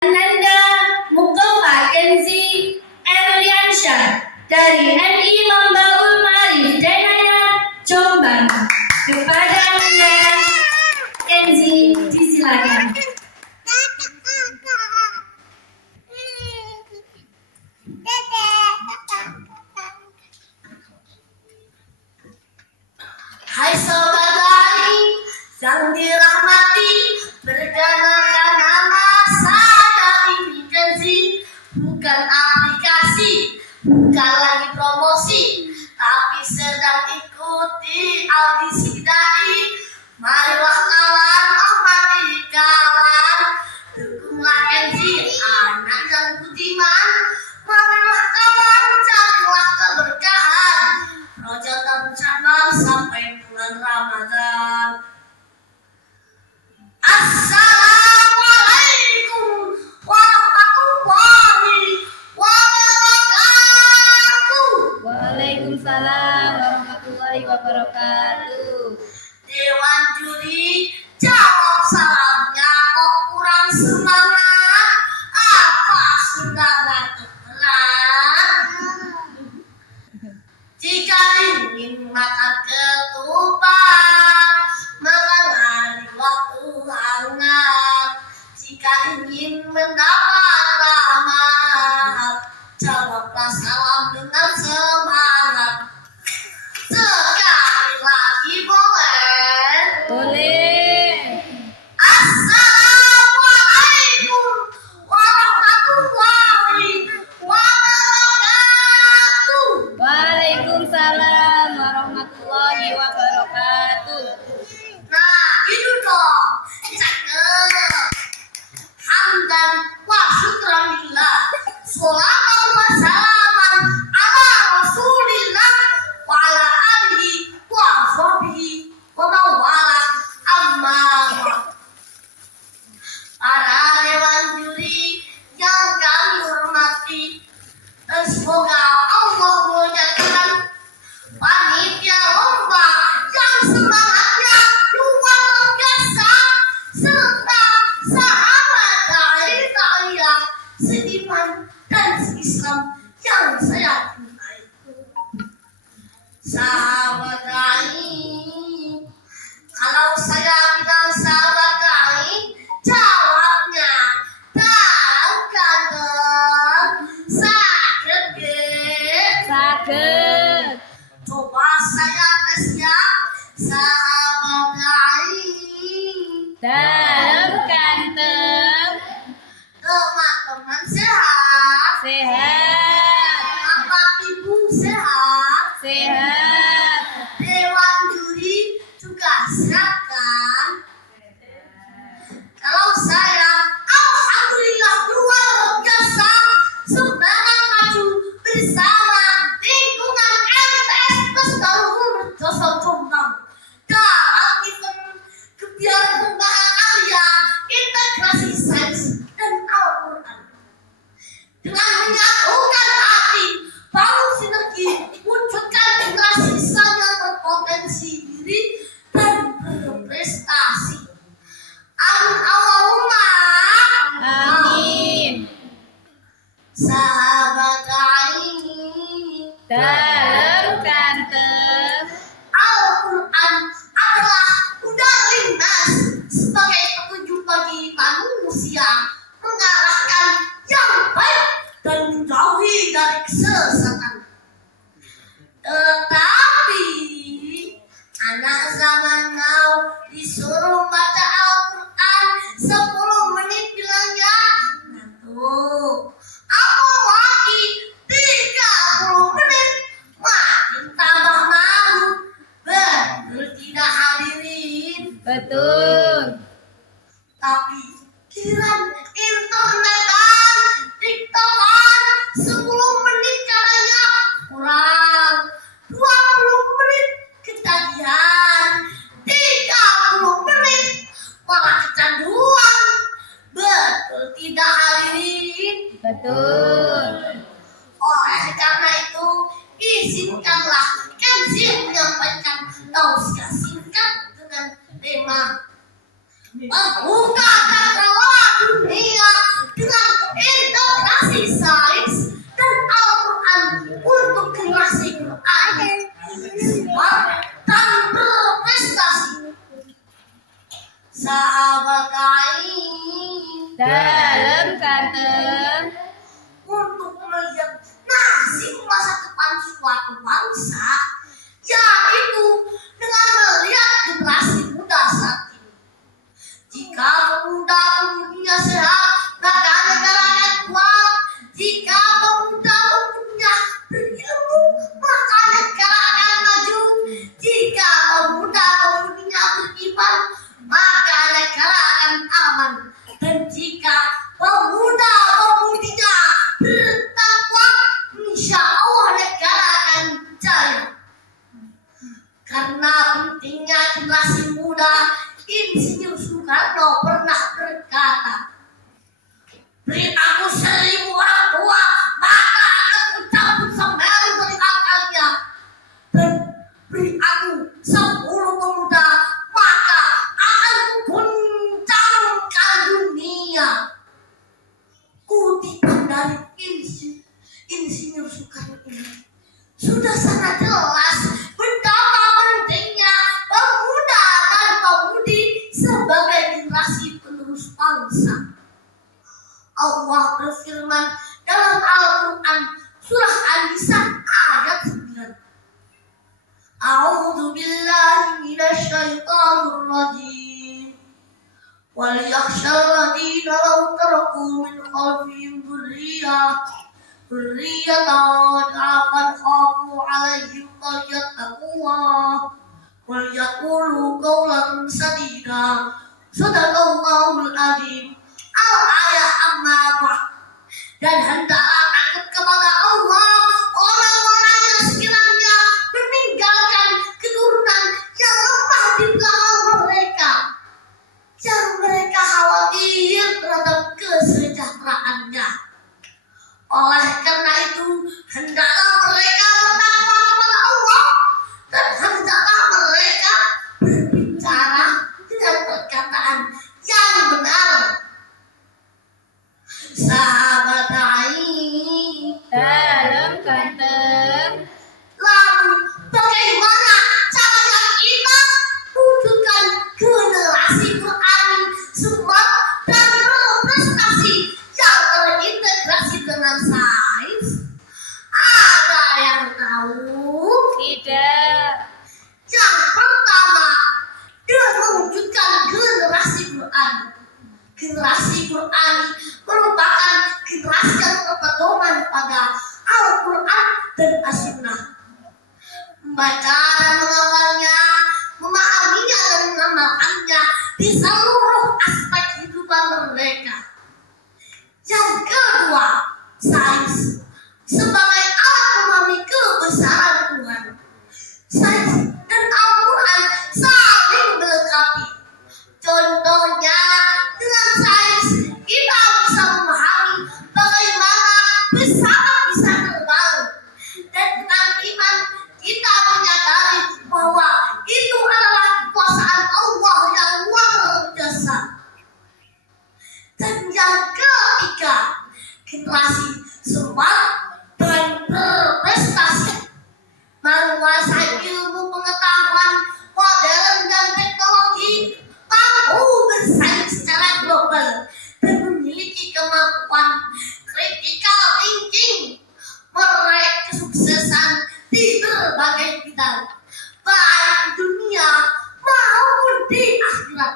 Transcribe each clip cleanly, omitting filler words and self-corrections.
Nanda Mustafa Kenzi Erliansyah dari MI Mambaul Ma'arif Daya Jombang. Kepada Nanda Kenzi disilakan. Hai saudari yang dirahmati, perkenalkan nama saya ini Kenzi. Bukan aplikasi, bukan lagi promosi, tapi sedang ikuti audisi dai. Marilah kawan, oh mari kawan, dukunglah Kenzi, anak yang budiman. Marilah kawan, carilah keberkahan, rojatan sabar sampai bulan Ramadan. Assalamualaikum warahmatullahi wabarakatuh. Waalaikumsalam warahmatullahi wabarakatuh. Dewan juri jawab salamnya, kok kurang semangat? Apa sudah ngantuk berat? Jika ingin makan ketupat, makanlah di waktu hangat. Jika ingin mendapat rahmat, jawablah salam dengan semangat. Sekali lagi boleh? Boleh. Assalamualaikum warahmatullahi wabarakatuh. Waalaikumsalam warahmatullahi wabarakatuh. Nah, gitu dong. Cakep. Hamdan wa syukranillah. Sholatan wa salaman ala rasulillah wa ala alihi wa sahbihi wa mawala amma ba'd. Para dewan juri yang kami hormati, dan semoga Allah memudahkan panitia lomba yang semangatnya luar biasa, serta sahabat dai-dai seiman dan seislam yang saya cintai. Sahabat dai, kalau saya bilang sahabat dai, jawabnya dalam kandang sakit ge. Saged. Coba saya tes ya, sahabat dai. Dalam kantong Teman-teman sehat, sehat. bapak ibu sehat, Sehat. dewan juri juga sehat kan? Kalau saya, alhamdulillah luar biasa, semangat maju bersama lingkungan MTS Pestarung Merdoso Jombang dalam event kebiar pengembangan karya integrasi sains dan Al-Quran. Dengan menyatukan hati, bangun sinergi, wujudkan generasi Islam yang berpotensi diri dan berprestasi. Amin Allahumma. Amin. Sahabat dai, Dalam kantong Al-Quran adalah kuda lintas sebagai petunjuk bagi manusia, mengarahkan yang baik dan menjauhi dari kesesatan. Tetapi anak zaman now disuruh baca Al-Quran 10 menit bilangnya ngantuk. Apalagi 30 menit, makin tambah malu. Betul tidak hadirin? betul. Tapi giliran internetan, tiktokan 10 menit katanya kurang, 20 menit ketagihan, 30 menit malah kecanduan. Betul tidak hadirin? Betul. Oleh karena itu, izinkanlah Kenzi menyampaikan tausiah singkat dengan tema membuka cakrawala dunia dengan kutipan dari Insinyur Soekarno ini sudah sangat jelas betapa pentingnya pemuda dan pemudi sebagai generasi penerus bangsa. Allah berfirman dalam Al-Quran surah An-Nisa ayat 9. A'udzu billahi minasy syaithanir rajim. Wal yakhshal ladzina law taraku min khalfihim dzurriyyatan dha'afan khafu 'alaihim falyattaqullah wal yaqulu qawlan sadida. Shadaqallahul adzim. Al-ayat amma ba'd. Dan hendaklah takut kepada Allah orang-orang yang sekiranya meninggalkan keturunan yang lemah di belakang mereka, yang mereka khawatir terhadap kesejahteraannya. Oleh karena itu, hendaklah mereka bertakwa kepada Allah dan hendaklah mereka berbicara dengan perkataan yang benar. Sahabat Ain, Dalam ganteng. lalu bagaimana caranya kita wujudkan generasi Quran smart dan berprestasi yang terintegrasi dengan sains? Ada yang tahu? Tidak. Yang pertama, dengan mewujudkan generasi Quran. Generasi Quran merupakan generasi yang berpedoman pada Al-Quran dan As-Sunnah. Membaca dan menghafalnya, memahaminya dan mengamalkannya di seluruh aspek kehidupan mereka. Yang kedua, sains sebagai alat memahami kebesaran Tuhan. Sains dan Al-Quran saling melengkapi. Contohnya, dengan sains kita bisa memahami bagaimana pesawat bisa terbang, dan dengan iman kita menyadari bahwa itu adalah kekuasaan Allah yang luar biasa. Dan yang ketiga, generasi smart dan berprestasi, menguasai ilmu pengetahuan modern dan teknologi, mampu bersaing secara global dan memiliki kemampuan critical thinking, meraih kesuksesan di berbagai bidang, baik di dunia maupun di akhirat,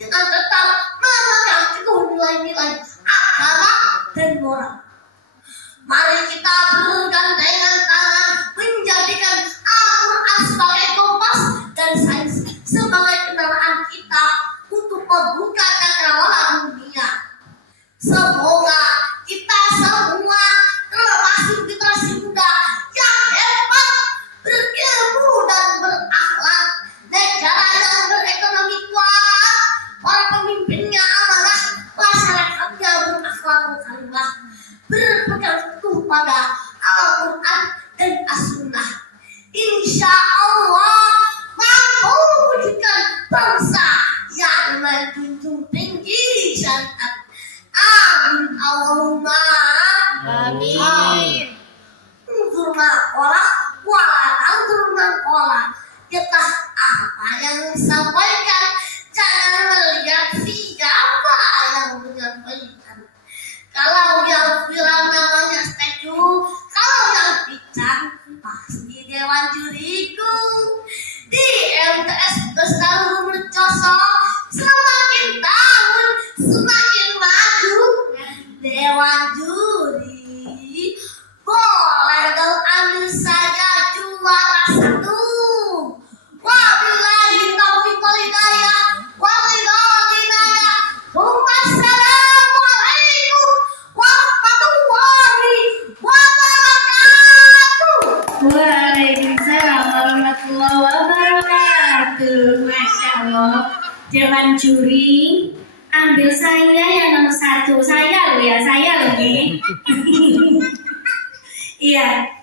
dengan tetap memegang teguh nilai-nilai agama dan moral. Mari kita bergandengan tangan menjadikan Al-Quran sebagai kompas dan sains sebagai kendaraan kita untuk membuka cakrawala dunia. Semoga kita semua, termasuk generasi muda yang hebat, berilmu dan berakhlak, negara yang berekonomi kuat, para pemimpinnya amanah, masyarakatnya berakhlak karimah, berpegang teguh pada Al-Quran dan As-Sunnah. Insya Allah mampu mewujudkan bangsa yang menjunjung tinggi syariat. Amin Allahumma Amin. Unzurna qola wala anzurna qola. Getah apa yang disampaikan, jangan melihat siapa yang menyampaikan. Kalau yang viral namanya statue, kalau yang bincang pasti dewan juriku. Di MTS Bestari Mercosok, semakin tahun semakin maju. Dewan juri boleh dong ambil saja juara 1. Wabillahi taufiq wal hidayah. Wassalamualaikum warahmatullahi wabarakatuh. Waalaikumsalam warahmatullahi wabarakatuh. Masya Allah. Dewan juri ambil saya yang nomor 1. Saya loh ya, saya loh ini. Iya.